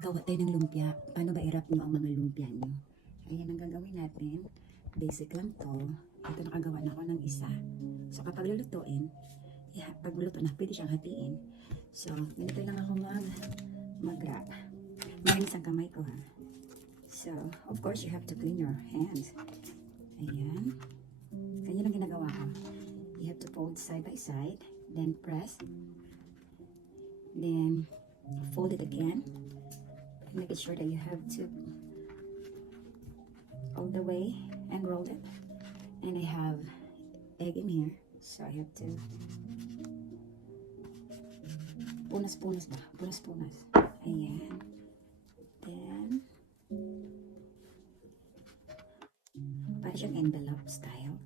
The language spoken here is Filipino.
Gawa tayo ng lumpia. Paano ba i-wrap nyo ang mga lumpia nyo? Ayan ang gagawin natin. Basic lang to. Ito nakagawa na ako ng isa. So kapag lulutuin, pag luto na, pwede siyang hatiin. So, ganito lang ako mag-wrap. Malinis ang kamay ko ha. So, of course, you have to clean your hands. Ayan. Ganyan ang ginagawa ko. You have to fold side by side. Then press. Then, fold it again. Make it sure that you have to all the way and roll it. And I have egg in here. So, I have to punas-punas ba? Punas-punas. Ayan. Then, para siyang envelope style.